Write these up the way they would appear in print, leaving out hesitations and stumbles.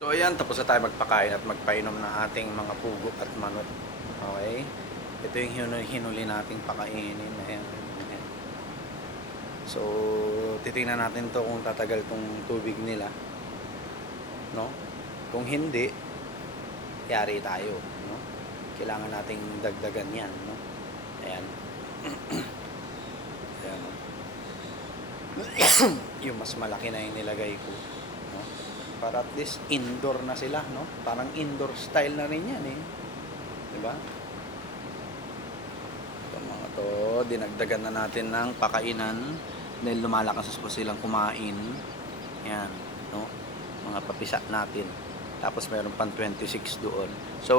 So ayan, tapos na tayo magpakain at magpainom ng ating mga pugo at manok. Okay? Ito yung hinuli nating pakainin. Ayan, ayan. So, titingnan natin to kung tatagal tong tubig nila. No? Kung hindi, yari tayo. No? Kailangan nating dagdagan yan. No? Ayan. Ayan. Yung mas malaki na yung nilagay ko. No? Para at least indoor na sila, no? Parang indoor style na rin yan, eh. 'Di ba? Itong mga to, dinagdagan na natin ng pakainan dahil lumalakas po silang kumain. Yan, no? Mga papisa natin. Tapos meron pang 26 doon. So,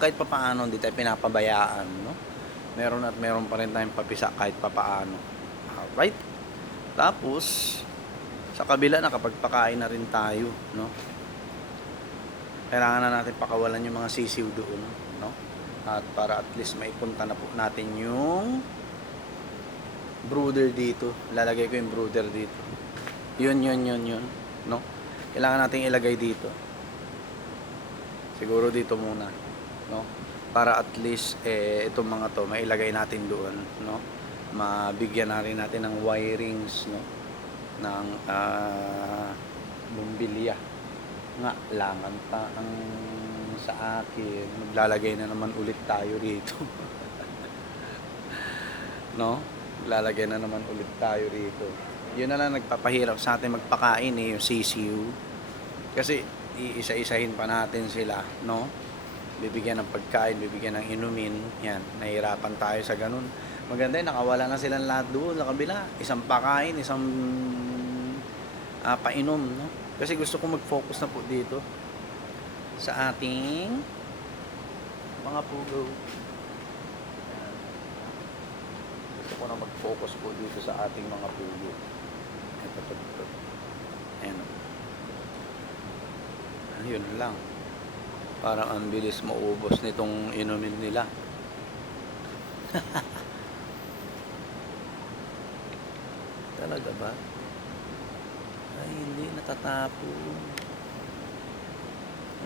kahit papaano hindi tayo pinapabayaan, no? Meron pa rin tayong papisa kahit papaano. Alright? Tapos, sa kabila nakapagpakain na rin tayo, no? Kailangan na natin pakawalan yung mga sisiw doon, no? At para at least maipunta na po natin yung brooder dito. Lalagay ko yung brooder dito. Yun, no? Kailangan nating ilagay dito. Siguro dito muna, no? Para at least itong mga to mailagay natin doon, no? Mabigyan na rin natin ng wirings, no? Ng bumbilya nga langan pa ang sa akin, maglalagay na naman ulit tayo rito. No, maglalagay na naman ulit tayo rito. Yun na lang nagpapahirap sa atin magpakain, yung sisiu, kasi iisa-isahin pa natin sila, no? Bibigyan ng pagkain, bibigyan ng inumin. Yan, nahihirapan tayo sa ganun. Maganda yun, nakawala na silang lahat doon sa kabila. Isang pakain, isang painom, no? Kasi gusto ko mag-focus na po dito sa ating mga pugo. Ayan. Gusto ko na mag-focus po dito sa ating mga pugo. Ito. Ayan. Ayun lang. Parang ang bilis maubos nitong inumin nila. Talaga ba? Ay, hindi natatapon.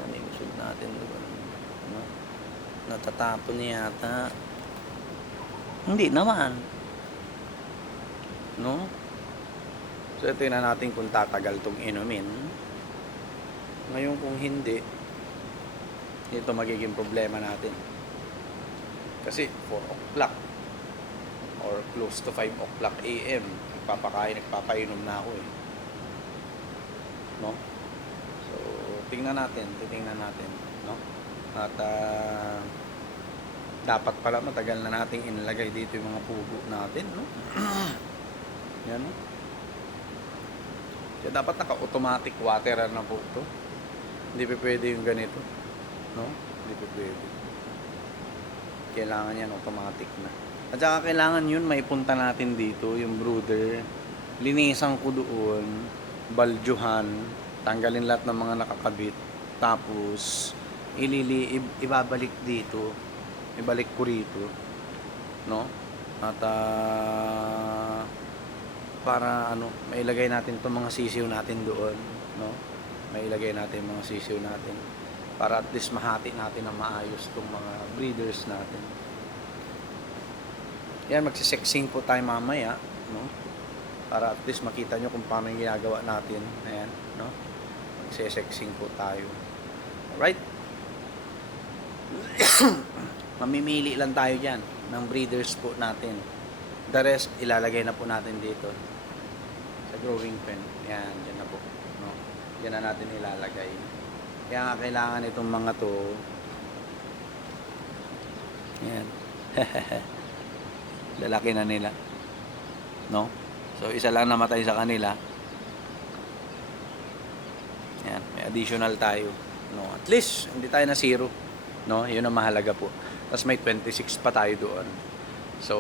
Ano yung usog natin doon? Ano? Natatapon yata. Hindi naman. No? So, tingnan natin kung tatagal tong inumin. Ngayon kung hindi, ito magiging problema natin. Kasi 4 o'clock or close to 5 o'clock AM, nagpapainom na ako, eh. No? So, titingnan natin, no? At dapat pala matagal na nating inilagay dito yung mga pugo natin, no? Yan, no? Kaya dapat naka-automatic waterer na po ito. Hindi pa pwede yung ganito, no? Hindi pa pwede. Kailangan yan automatic na. At saka kailangan yun maipunta natin dito, yung brooder. Linisan ko doon, baldyuhan, tanggalin lahat ng mga nakakabit, tapos ibabalik dito, ibalik ko rito, no? At para mailagay natin itong mga sisiw natin doon, no? Mailagay natin mga sisiw natin para at least mahati natin na maayos itong mga breeders natin. Yan, magsisexing po tayo mamaya, no? Para at least makita nyo kung paano yung ginagawa natin. Ayan, no? Magsisexing po tayo. Alright? Mamimili lang tayo dyan ng breeders po natin. The rest, ilalagay na po natin dito sa growing pen. Yan, dyan na po, no? Yan na natin ilalagay. Kaya nga kailangan itong mga to. Yan. Lalaki na nila, no? So isa lang namatay sa kanila. Yan, may additional tayo, no? At least hindi tayo na zero, no? Yun ang mahalaga po. Tapos may 26 pa tayo doon. So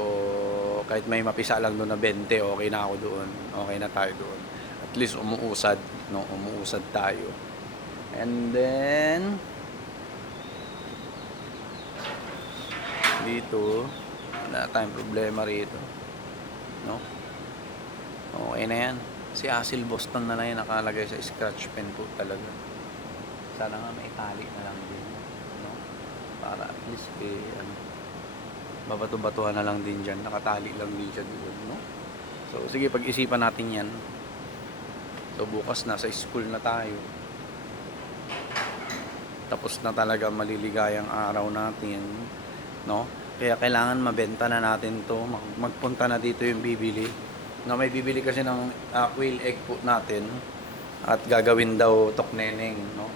kahit may mapisa lang doon na 20, okay na ako doon. Okay na tayo doon. At least umuusad, no? Umuusad tayo. And then dito wala tayong problema rito, no? Okay na yan. Si Asil Boston na lang yung nakalagay sa scratch pen po talaga. Sana nga may tali na lang din, no? Para at least babato-batuhan na lang din dyan, nakatali lang din siya doon, no? So sige, pag-isipan natin yan. So bukas na sa school na tayo, tapos na talaga maliligayang araw natin, no? Kaya kailangan mabenta na natin to, magpunta na dito yung bibili, no? May bibili kasi ng quail egg po natin at gagawin daw tokneneng, no?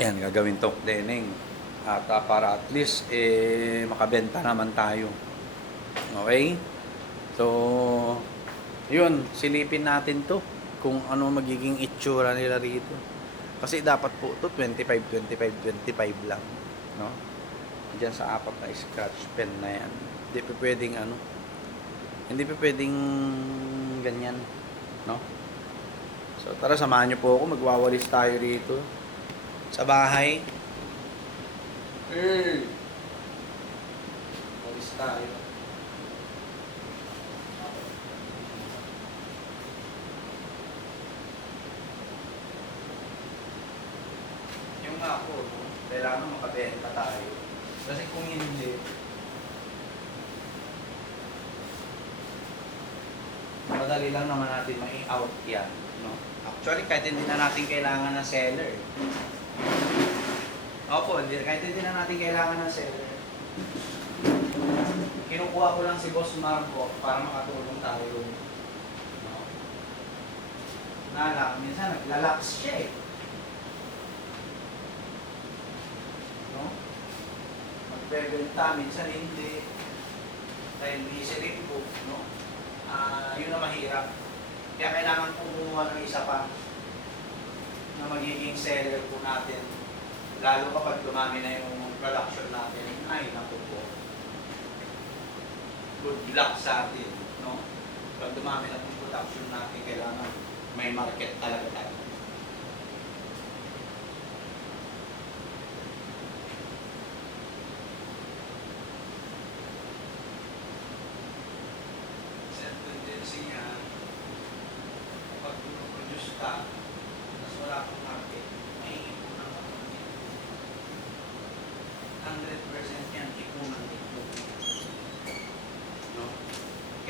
Yan, gagawin tokneneng at para at least makabenta naman tayo. Okay? So yun, silipin natin to kung ano magiging itsura nila rito. Kasi dapat po to 25, 25, 25 lang, no? Diyan sa apat na scratch pen na yan. Hindi pa pwedeng hindi pa pwedeng ganyan, no? So tara, samahan niyo po ako, magwawalis tayo rito sa bahay. Walis tayo. Yung nga po, no? Kailangan makabenta tayo. Kasi kung hindi, madali lang naman natin mai-out yan, no? Actually, kahit hindi na natin kailangan ng seller. Opo, kahit hindi na natin kailangan ng seller. Kinukuha ko lang si Boss Marco para makatulong tayo. No? Minsan naglalaps siya eh. No? Magbebenta, minsan hindi. Dahil busy rin po, no? Yun na mahirap. Kaya kailangan po kumuha ng isa pa na magiging seller po natin. Lalo kapag dumami na yung production natin, ay naku po. Good luck sa atin, no? Pag dumami na yung production natin, kailangan may market talaga tayo. Set tendency niya, kapag produce ka, tapos wala kang market, may ipunan ka ng 100% yan, ipunan dito. No?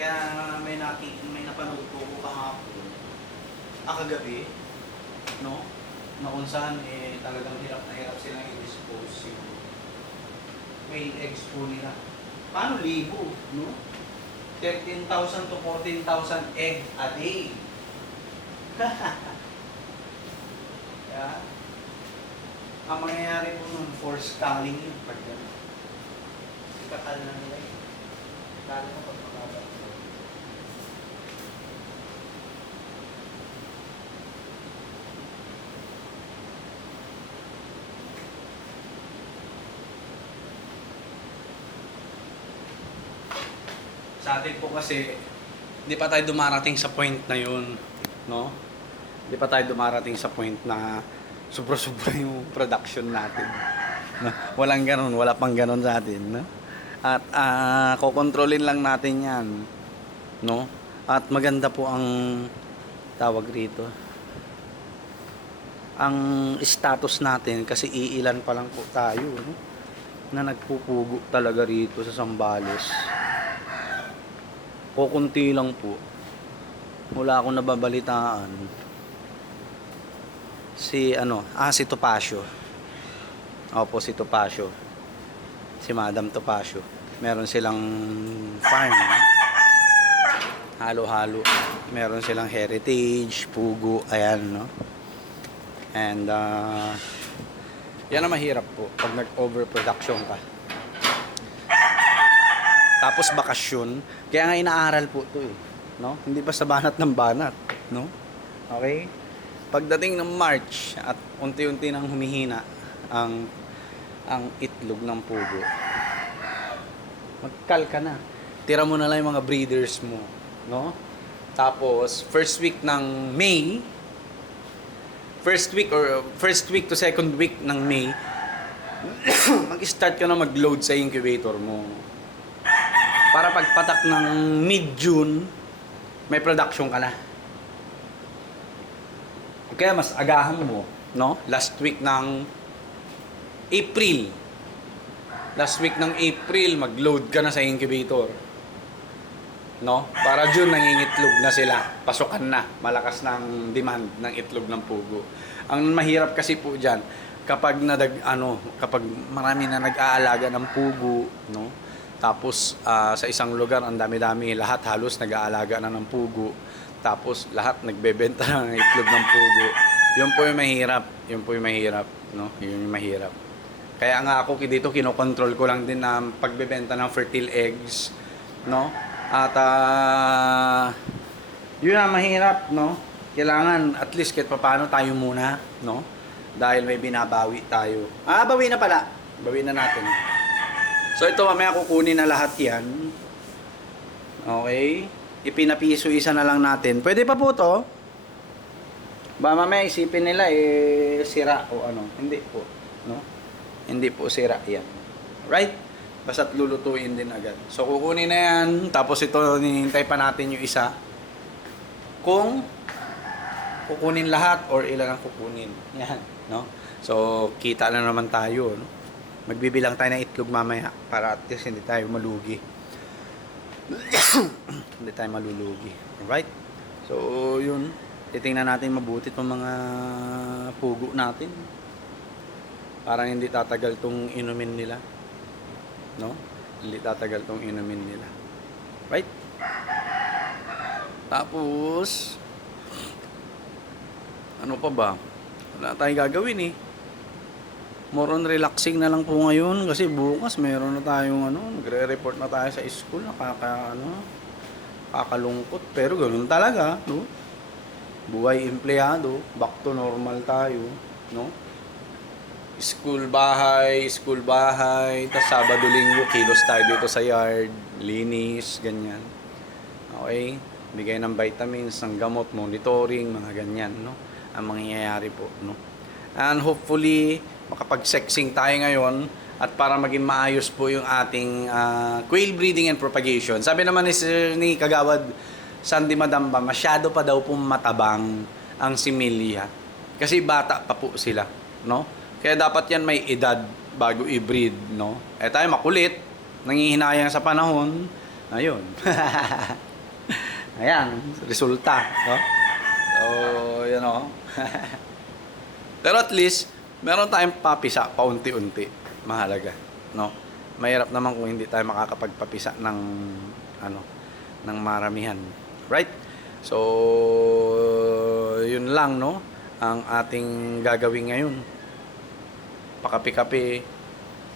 Kaya may napanood ko kahapon, kagabi, no? Na kung saan talagang hirap na hirap silang i-dispose yung quail eggs po nila. Paano libo, no? 13,000 to 14,000 egg a day. Kaya, ang mangyayari po nun, force culling yun. Pag gano'n. Ikakal na nila yun. Lalo na pag makabat. Sa atin po kasi, hindi pa tayo dumarating sa point na yun, no? Hindi pa tayo dumarating sa point na sobra-sobra yung production natin. No? Walang ganun, wala pang ganun sa atin, no? At kokontrolin lang natin yan, no? At maganda po ang tawag rito. Ang status natin kasi iilan pa lang po tayo, no? Na nagpupugo talaga rito sa Zambales. Kukunti lang po. Wala akong nababalitaan. Si Topacio. Opo, si Topacio. Si Madam Topacio. Meron silang farm. Halo-halo. Meron silang heritage, pugo, ayan, no? And yan ang mahirap po pag nag-overproduction ka. Tapos bakasyon. Kaya nga inaaral po ito eh, no? Hindi pa sa banat ng banat, no? Okay? Pagdating ng March at unti-unti nang humihina ang itlog ng pugo, magkal ka na. Tira mo na lang yung mga breeders mo, no? Tapos first week ng May, first week to second week ng May, mag-start ka na mag-load sa incubator mo. Para pagpatak ng mid-June, may production ka na. Kaya mas agahan mo, no? Last week ng April. Last week ng April, mag-load ka na sa incubator. No? Para June, nangingitlog na sila. Pasukan na. Malakas ng demand ng itlog ng pugo. Ang mahirap kasi po dyan, kapag kapag marami na nag-aalaga ng pugo, no? Tapos sa isang lugar, ang dami-dami, lahat halos nag-aalaga na ng pugo. Tapos lahat nagbebenta na ng itlog ng pugo. Yun po yung mahirap. Yun po yung mahirap, no? Yun yung mahirap. Kaya nga ako dito kinokontrol ko lang din na pagbebenta ng fertile eggs, no? At yun ang mahirap, no? Kailangan at least kahit paano tayo muna, no? Dahil may binabawi tayo. Bawi na pala. Bawi na natin. So ito mamaya kukunin na lahat 'yan. Okay? Ipinapiso isa na lang natin. Pwede pa po 'to. Ba mamaya isipin nila sira o ano. Hindi po, no? Hindi po sira 'yan. Right? Basta't lulutuin din agad. So kukunin na 'yan, tapos ito hinihintay pa natin yung isa. Kung kukunin lahat or ilan ang kukunin. Yan, no? So kita na naman tayo, no? Magbibilang tayo ng itlog mamaya para at least hindi tayo malugi. Hindi tayo malulugi. Alright? So, yun. Titingnan natin mabuti itong mga pugo natin. Parang hindi tatagal itong inumin nila. No? Hindi tatagal itong inumin nila. Right? Tapos, ano pa ba? Wala tayong gagawin eh. More on relaxing na lang po ngayon kasi bukas meron na tayong magre-report na tayo sa school, kakalungkot pero ganoon talaga, no? Buhay empleyado, back to normal tayo, no? School bahay, tas Sabado Linggo kilos tayo dito sa yard, linis, ganyan. Okay? Bigay ng vitamins, ng gamot, monitoring, mga ganyan, no? Ang mangyayari po, no? And hopefully makapag-sexing tayo ngayon at para maging maayos po yung ating quail breeding and propagation. Sabi naman ni Kagawad Sandy Madamba, masyado pa daw pong matabang ang similya. Kasi bata pa po sila, no? Kaya dapat yan may edad bago i-breed, no? Tayo makulit, nangihinayang sa panahon. Ayun. Ayan, resulta, no? So, you know. Pero at least meron tayong papisa paunti-unti, mahalaga, no? Mahirap naman kung hindi tayo makakapagpapisa ng ng maramihan, right? So, yun lang, no? Ang ating gagawin ngayon. Pakapi-kapi,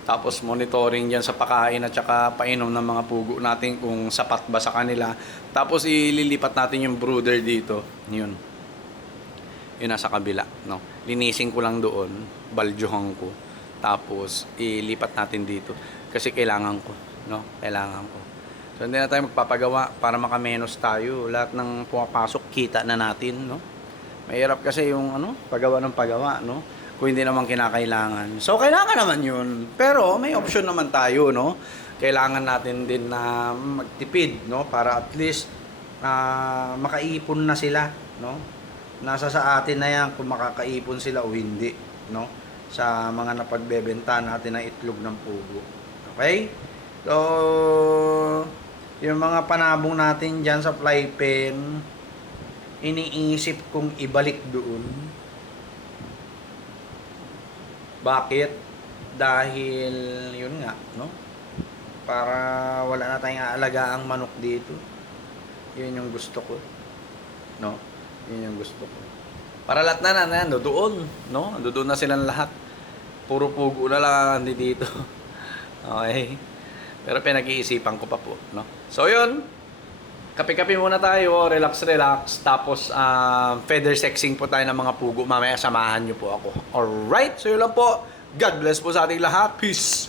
tapos monitoring diyan sa pagkain at saka painom ng mga pugo natin kung sapat ba sa kanila. Tapos ililipat natin yung brooder dito, yun nasa kabila, no? Linisin ko lang doon, baldyuhan ko, tapos ilipat natin dito kasi kailangan ko, no? Kailangan ko. So hindi na tayo magpapagawa para makamenos tayo. Lahat ng pumapasok kita na natin, no? Mahirap kasi yung paggawa ng paggawa, no? Kung hindi naman kinakailangan. So kailangan naman 'yun. Pero may option naman tayo, no? Kailangan natin din na magtipid, no? Para at least makaipon na sila, no? Nasa sa atin na yan kung makakaipon sila o hindi, no? Sa mga napagbebenta natin ng itlog ng pugo. Okay? So, yung mga panabong natin dyan sa fly pen, iniisip kong ibalik doon. Bakit? Dahil, yun nga, no? Para wala na tayong aalagaan manok dito. Yun yung gusto ko, no? Yun yung gusto ko. Para lahat na doon, no? Doon na silang lahat. Puro pugo na lang dito. Okay? Pero pinag-iisipan ko pa po, no? So, yun. Kape-kape muna tayo. Relax. Tapos, feather sexing po tayo ng mga pugo. Mamaya samahan nyo po ako. Alright? So, yun lang po. God bless po sa ating lahat. Peace!